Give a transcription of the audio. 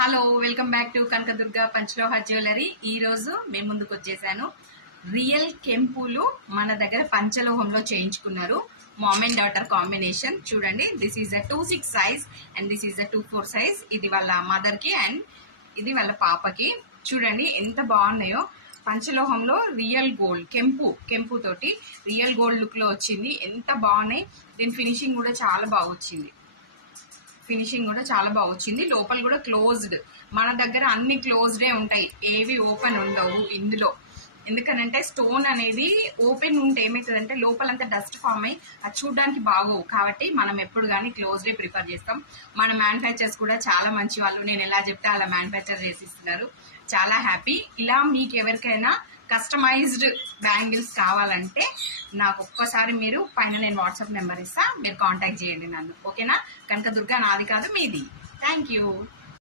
Hello, welcome back to Kanakadurga Panchaloha jewellery. ఈ రోజు మేము ముందుకు వచ్చేసాను. రియల్ కెంపులు మన దగ్గర పంచలోహంలో చేయించుకున్నారు. మామ్ అండ్ డాటర్ కాంబినేషన్ చూడండి. This is a 2/6 size and this is a 2/4 size. ఇది వాళ్ళ మదర్ కి అండ్ ఇది వాళ్ళ పాపకి. చూడండి ఎంత బాగున్నాయో. పంచలోహంలో రియల్ గోల్డ్ కెంపు తోటి రియల్ గోల్డ్ లుక్ లో వచ్చింది. ఎంత బాగున్నాయి. దీని ఫినిషింగ్ కూడా చాలా బాగా వచ్చింది. లోపల కూడా క్లోజ్డ్. మన దగ్గర అన్ని క్లోజ్డే ఉంటాయి, ఏవి ఓపెన్ ఉండవు ఇందులో. ఎందుకనంటే స్టోన్ అనేది ఓపెన్ ఉంటే ఏమవుతుందంటే లోపలంతా డస్ట్ ఫామ్ అయ్యి అది చూడడానికి బాగోవు. కాబట్టి మనం ఎప్పుడు కానీ క్లోజ్డే ప్రిఫర్ చేస్తాం. మన మ్యానుఫ్యాక్చర్స్ కూడా చాలా మంచి వాళ్ళు. నేను ఎలా చెప్తే అలా మ్యానుఫ్యాక్చర్ చేసి ఇస్తున్నారు. చాలా హ్యాపీ. ఇలా మీకు ఎవరికైనా కస్టమైజ్డ్ బ్యాంగిల్స్ కావాలంటే నాకు ఒక్కసారి మీరు పైన నేను వాట్సాప్ నెంబర్ ఇస్తా, మీరు కాంటాక్ట్ చేయండి నన్ను. ఓకేనా? కనకదుర్గ నాది కాదు, మీది. Thank you.